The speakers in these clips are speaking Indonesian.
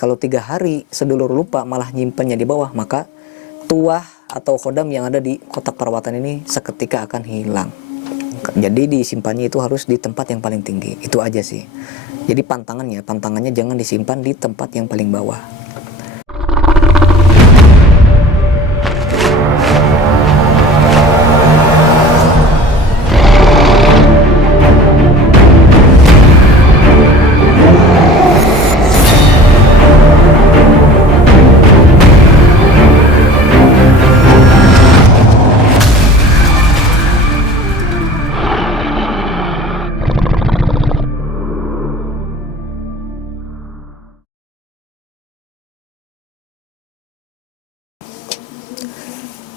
Kalau 3 hari sedulur lupa malah nyimpennya di bawah, maka tuah atau kodam yang ada di kotak perawatan ini seketika akan hilang. Jadi disimpannya itu harus di tempat yang paling tinggi. Itu aja sih. Jadi pantangannya jangan disimpan di tempat yang paling bawah.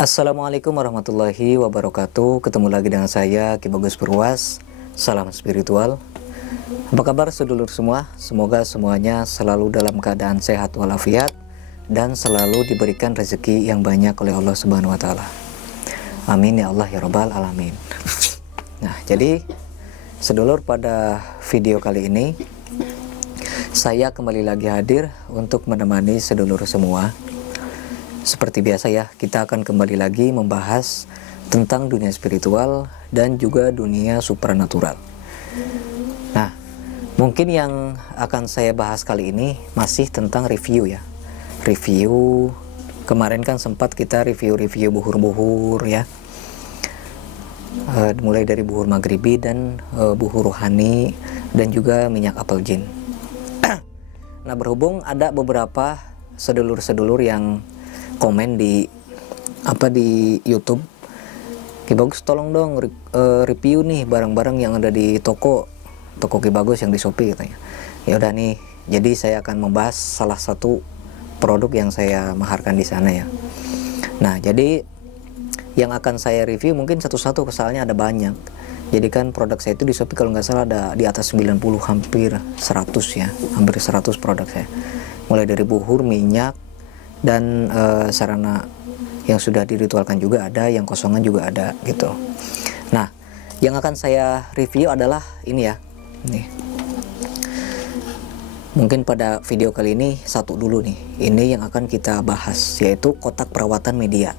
Assalamualaikum warahmatullahi wabarakatuh. Ketemu lagi dengan saya Ki Bagus Purwas. Salam spiritual. Apa kabar sedulur semua? Semoga semuanya selalu dalam keadaan sehat walafiat dan selalu diberikan rezeki yang banyak oleh Allah Subhanahu wa taala. Amin ya Allah ya rabbal alamin. Nah, jadi sedulur, pada video kali ini saya kembali lagi hadir untuk menemani sedulur semua. Seperti biasa ya, kita akan kembali lagi membahas tentang dunia spiritual dan juga dunia supranatural. Nah, mungkin yang akan saya bahas kali ini masih tentang review ya. Review, kemarin kan sempat kita review buhur-buhur ya. Mulai dari buhur maghribi dan buhur rohani dan juga minyak apel jin. Nah, berhubung ada beberapa sedulur-sedulur yang komen di YouTube, Ki Bagus tolong dong review nih barang-barang yang ada di toko Ki Bagus yang di Shopee katanya. Ya udah nih, jadi saya akan membahas salah satu produk yang saya maharkan di sana ya. Nah, jadi yang akan saya review mungkin satu-satu, soalnya ada banyak. Jadi kan produk saya itu di Shopee kalau nggak salah ada di atas 90, hampir 100 ya, hampir 100 produk saya. Mulai dari buhur, minyak, dan sarana yang sudah diritualkan juga ada, yang kosongan juga ada gitu. Nah, yang akan saya review adalah ini ya. Nih. Mungkin pada video kali ini satu dulu nih. Ini yang akan kita bahas, yaitu kotak perawatan media.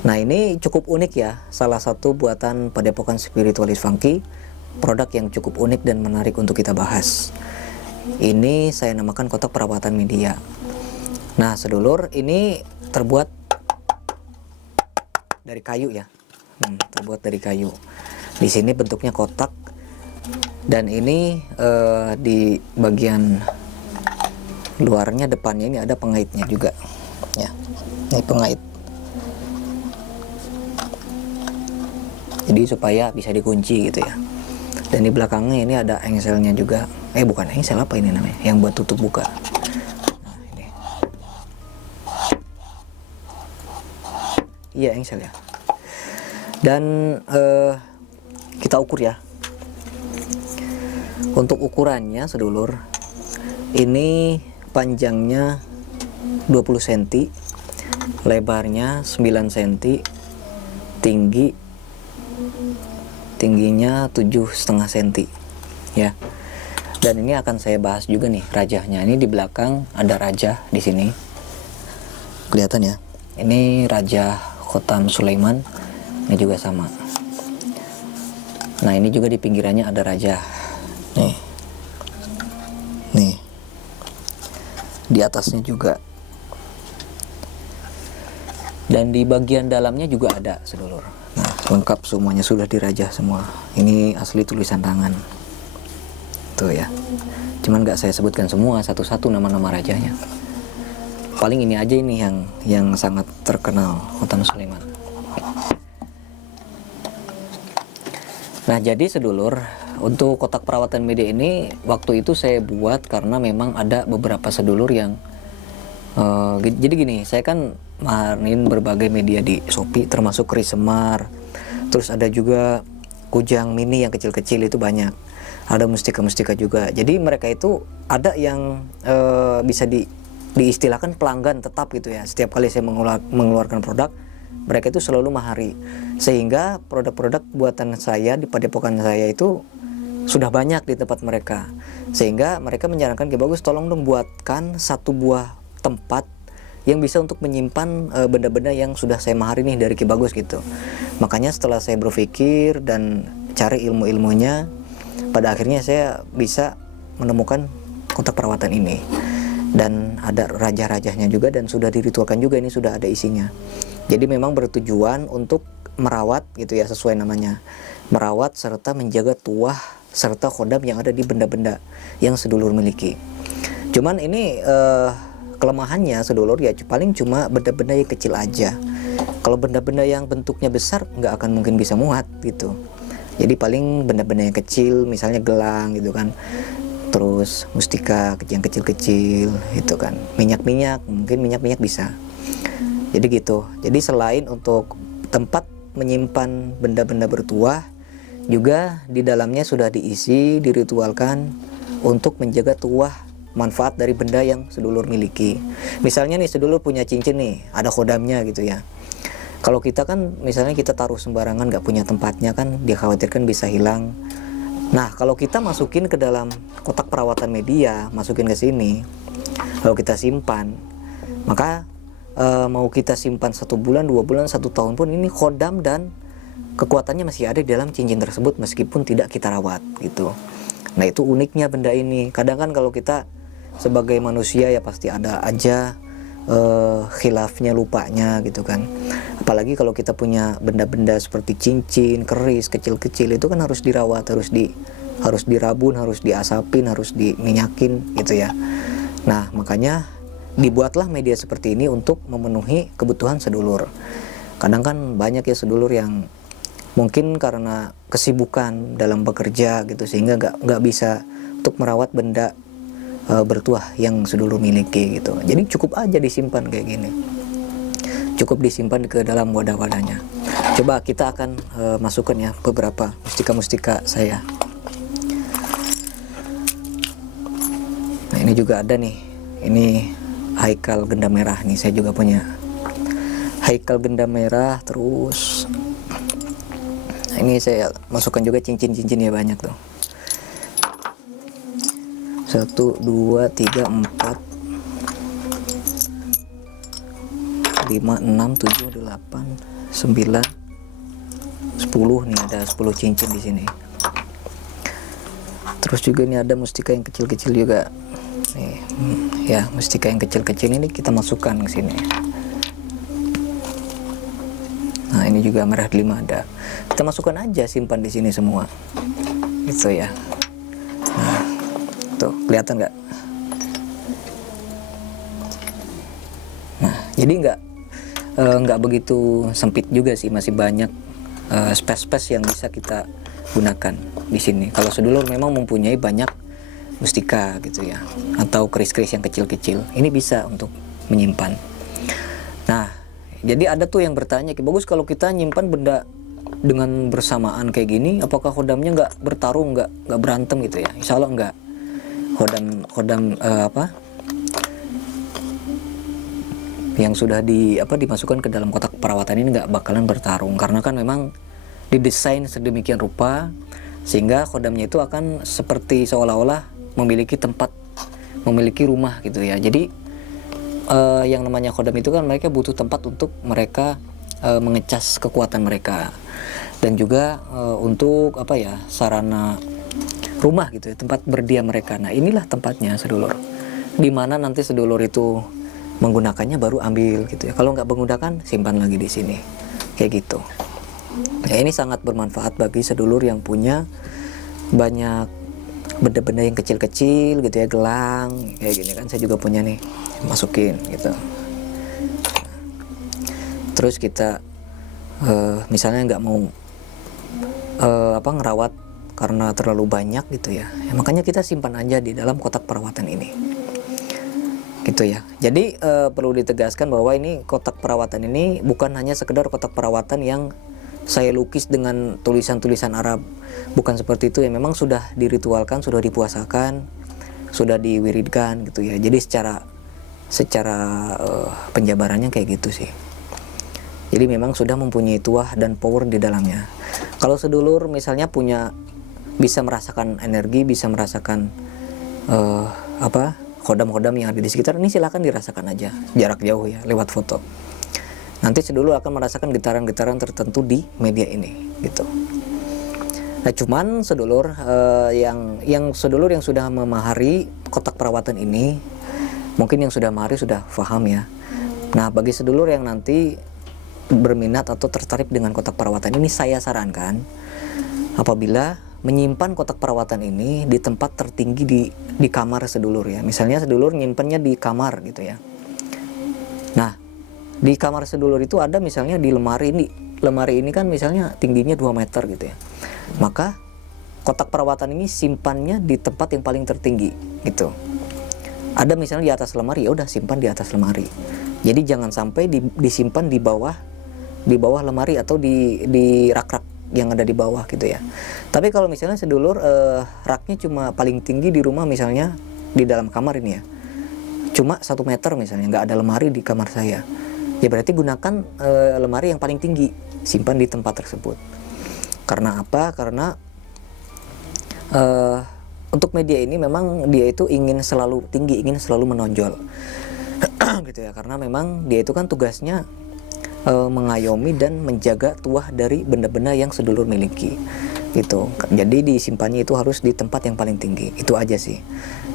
Nah, ini cukup unik ya. Salah satu buatan Padepokan Spiritualis Funky, produk yang cukup unik dan menarik untuk kita bahas. Ini saya namakan kotak perawatan media. Nah, sedulur, ini terbuat dari kayu ya. Terbuat dari kayu. Di sini bentuknya kotak, dan ini di bagian luarnya, depannya ini ada pengaitnya juga. Ya, ini pengait. Jadi supaya bisa dikunci gitu ya. Dan di belakangnya ini ada engselnya juga. Bukan engsel, apa ini namanya? Yang buat tutup buka. Iya, engsel ya. Dan kita ukur ya. Untuk ukurannya sedulur, ini panjangnya 20 cm, lebarnya 9 cm, tingginya 7,5 cm ya. Dan ini akan saya bahas juga nih rajahnya. Ini di belakang ada rajah di sini. Kelihatan ya. Ini rajah Khotam Sulaiman, ini juga sama. Nah, ini juga di pinggirannya ada rajah. Nih. Di atasnya juga. Dan di bagian dalamnya juga ada, sedulur. Nah, lengkap semuanya, sudah dirajah semua. Ini asli tulisan tangan. Tuh ya. Cuman nggak saya sebutkan semua satu-satu nama-nama rajahnya. Paling ini aja ini yang sangat terkenal, Khotam Sulaiman. Nah, jadi sedulur, untuk kotak perawatan media ini waktu itu saya buat karena memang ada beberapa sedulur yang jadi gini, saya kan maharin berbagai media di Shopee, termasuk keris semar, terus ada juga kujang mini yang kecil-kecil, itu banyak. Ada mustika-mustika juga. Jadi mereka itu ada yang bisa diistilahkan pelanggan tetap gitu ya. Setiap kali saya mengeluarkan produk, mereka itu selalu mahari. Sehingga produk-produk buatan saya di padepokan saya itu sudah banyak di tempat mereka, sehingga mereka menyarankan Ki Bagus tolong dong buatkan satu buah tempat yang bisa untuk menyimpan benda-benda yang sudah saya mahari nih dari Ki Bagus gitu. Makanya setelah saya berpikir dan cari ilmu-ilmunya, pada akhirnya saya bisa menemukan kotak perawatan ini. Dan ada raja-rajanya juga, dan sudah diritualkan juga, ini sudah ada isinya. Jadi memang bertujuan untuk merawat gitu ya, sesuai namanya, merawat serta menjaga tuah serta khodam yang ada di benda-benda yang sedulur miliki. Cuman ini kelemahannya sedulur ya paling cuma benda-benda yang kecil aja. Kalau benda-benda yang bentuknya besar nggak akan mungkin bisa muat gitu. Jadi paling benda-benda yang kecil, misalnya gelang gitu kan, terus mustika yang kecil-kecil itu kan, minyak-minyak, mungkin minyak-minyak bisa. Jadi gitu. Jadi selain untuk tempat menyimpan benda-benda bertuah, juga di dalamnya sudah diisi, diritualkan untuk menjaga tuah manfaat dari benda yang sedulur miliki. Misalnya nih sedulur punya cincin nih, ada khodamnya gitu ya. Kalau kita kan misalnya kita taruh sembarangan, nggak punya tempatnya kan, dikhawatirkan bisa hilang. Nah kalau kita masukin ke dalam kotak perawatan media, masukin ke sini, lalu kita simpan, maka mau kita simpan 1 bulan, 2 bulan, 1 tahun pun ini khodam dan kekuatannya masih ada di dalam cincin tersebut meskipun tidak kita rawat gitu. Nah itu uniknya benda ini. Kadang kan kalau kita sebagai manusia ya pasti ada aja khilafnya, lupanya gitu kan. Apalagi kalau kita punya benda-benda seperti cincin, keris kecil-kecil, itu kan harus dirawat, harus dirabun, harus diasapin, harus diminyakin gitu ya. Nah makanya dibuatlah media seperti ini untuk memenuhi kebutuhan sedulur. Kadang kan banyak ya sedulur yang mungkin karena kesibukan dalam bekerja gitu, sehingga nggak bisa untuk merawat benda bertuah yang sedulur miliki gitu. Jadi cukup aja disimpan kayak gini, cukup disimpan ke dalam wadah-wadahnya. Coba kita akan masukkan ya beberapa mustika-mustika saya. Nah ini juga ada nih, ini haikal genda merah nih, saya juga punya haikal genda merah. Terus ini saya masukkan juga cincin-cincin ya, banyak tuh. 1, 2, 3, 4, 5, 6, 7, 8, 9, 10 nih, ada 10 cincin di sini. Terus juga ini ada mustika yang kecil-kecil juga. Nih, ya mustika yang kecil-kecil ini kita masukkan ke sini. Nah ini juga merah 5 ada. Kita masukkan aja, simpan di sini semua. Gitu ya. Nah, tuh kelihatan nggak? Nah jadi nggak begitu sempit juga sih, masih banyak space-space yang bisa kita gunakan di sini. Kalau sedulur memang mempunyai banyak mustika gitu ya, atau keris-keris yang kecil-kecil, ini bisa untuk menyimpan. Nah jadi ada tuh yang bertanya, Ki Bagus kalau kita nyimpan benda dengan bersamaan kayak gini, apakah khodamnya nggak bertarung, nggak berantem gitu ya? Insya Allah nggak. Khodam yang sudah dimasukkan ke dalam kotak perawatan ini nggak bakalan bertarung, karena kan memang didesain sedemikian rupa sehingga khodamnya itu akan seperti seolah-olah memiliki tempat, memiliki rumah gitu ya. Jadi yang namanya khodam itu kan mereka butuh tempat untuk mereka mengecas kekuatan mereka, dan juga untuk sarana rumah gitu ya, tempat berdiam mereka. Nah inilah tempatnya sedulur, dimana nanti sedulur itu menggunakannya baru ambil gitu ya. Kalau nggak menggunakan, simpan lagi di sini kayak gitu. Ya ini sangat bermanfaat bagi sedulur yang punya banyak benda-benda yang kecil-kecil gitu ya, gelang kayak gini kan, saya juga punya nih, masukin gitu. Terus kita misalnya nggak mau ngerawat karena terlalu banyak gitu ya, makanya kita simpan aja di dalam kotak perawatan ini gitu ya. Jadi perlu ditegaskan bahwa ini kotak perawatan ini bukan hanya sekedar kotak perawatan yang saya lukis dengan tulisan-tulisan Arab, bukan seperti itu ya. Memang sudah diritualkan, sudah dipuasakan, sudah diwiridkan gitu ya. Jadi secara penjabarannya kayak gitu sih. Jadi memang sudah mempunyai tuah dan power di dalamnya. Kalau sedulur misalnya punya bisa merasakan energi, bisa merasakan kodam-kodam yang ada di sekitar ini, silahkan dirasakan aja jarak jauh ya, lewat foto. Nanti sedulur akan merasakan getaran-getaran tertentu di media ini gitu. Nah cuman sedulur yang sedulur yang sudah memahari kotak perawatan ini, mungkin yang sudah memahari sudah paham ya. Nah bagi sedulur yang nanti berminat atau tertarik dengan kotak perawatan ini, saya sarankan apabila menyimpan kotak perawatan ini di tempat tertinggi di kamar sedulur ya. Misalnya sedulur nyimpannya di kamar gitu ya. Nah di kamar sedulur itu ada misalnya di lemari ini. Lemari ini kan misalnya tingginya 2 meter gitu ya. Maka kotak perawatan ini simpannya di tempat yang paling tertinggi gitu. Ada misalnya di atas lemari, ya udah simpan di atas lemari. Jadi jangan sampai disimpan di bawah lemari atau di rak-rak yang ada di bawah gitu ya. Tapi kalau misalnya sedulur raknya cuma paling tinggi di rumah, misalnya di dalam kamar ini ya, cuma 1 meter misalnya, nggak ada lemari di kamar saya, ya berarti gunakan lemari yang paling tinggi, simpan di tempat tersebut. Karena apa? Karena untuk media ini memang dia itu ingin selalu tinggi, ingin selalu menonjol gitu ya. Karena memang dia itu kan tugasnya mengayomi dan menjaga tuah dari benda-benda yang sedulur miliki gitu. Jadi disimpannya itu harus di tempat yang paling tinggi. Itu aja sih.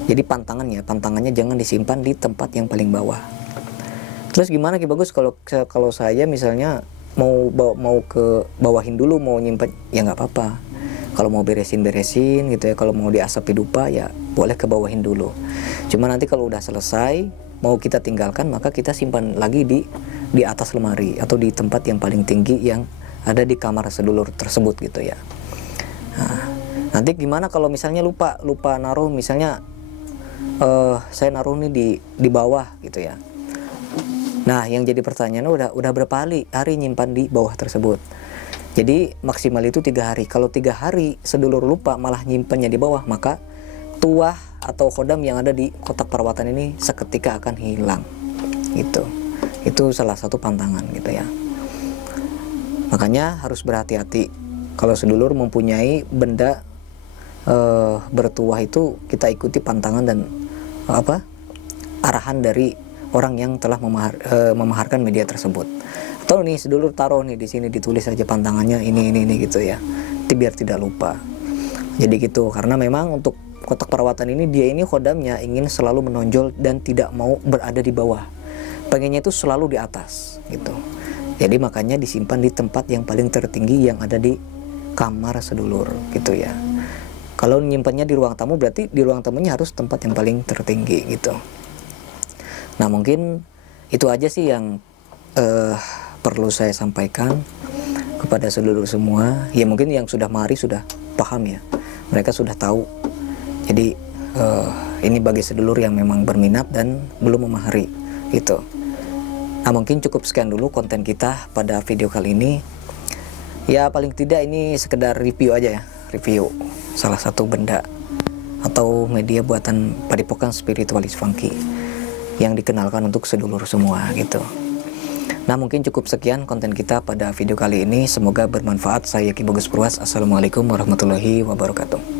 Jadi pantangannya jangan disimpan di tempat yang paling bawah. Terus gimana Ki Bagus kalau saya misalnya mau ke bawahin dulu, mau nyimpen, ya nggak apa-apa. Kalau mau beresin gitu ya, kalau mau diasapi dupa ya boleh ke bawahin dulu. Cuma nanti kalau udah selesai mau kita tinggalkan, maka kita simpan lagi di atas lemari atau di tempat yang paling tinggi yang ada di kamar sedulur tersebut gitu ya. Nah, nanti gimana kalau misalnya lupa naruh, misalnya saya naruh nih di bawah gitu ya. Nah yang jadi pertanyaan, udah berapa hari nyimpan di bawah tersebut. Jadi maksimal itu 3 hari. Kalau 3 hari sedulur lupa malah nyimpannya di bawah, maka tuah atau kodam yang ada di kotak perawatan ini seketika akan hilang gitu. Itu salah satu pantangan gitu ya. Makanya harus berhati-hati kalau sedulur mempunyai benda bertuah itu, kita ikuti pantangan dan arahan dari orang yang telah memaharkan media tersebut. Atau nih sedulur taruh nih di sini, ditulis aja pantangannya ini gitu ya, biar tidak lupa. Jadi gitu, karena memang untuk kotak perawatan ini dia ini kodamnya ingin selalu menonjol dan tidak mau berada di bawah, pengennya itu selalu di atas gitu. Jadi makanya disimpan di tempat yang paling tertinggi yang ada di kamar sedulur gitu ya. Kalau nyimpannya di ruang tamu, berarti di ruang tamunya harus tempat yang paling tertinggi gitu. Nah mungkin itu aja sih yang perlu saya sampaikan kepada sedulur semua. Ya mungkin yang sudah mari sudah paham ya, mereka sudah tahu. Jadi ini bagi sedulur yang memang berminat dan belum memahari gitu. Nah mungkin cukup sekian dulu konten kita pada video kali ini. Ya paling tidak ini sekedar review aja ya, review salah satu benda atau media buatan Padepokan Spiritualis Funky yang dikenalkan untuk sedulur semua gitu. Nah mungkin cukup sekian konten kita pada video kali ini. Semoga bermanfaat. Saya Ki Bagus Purwas. Assalamualaikum warahmatullahi wabarakatuh.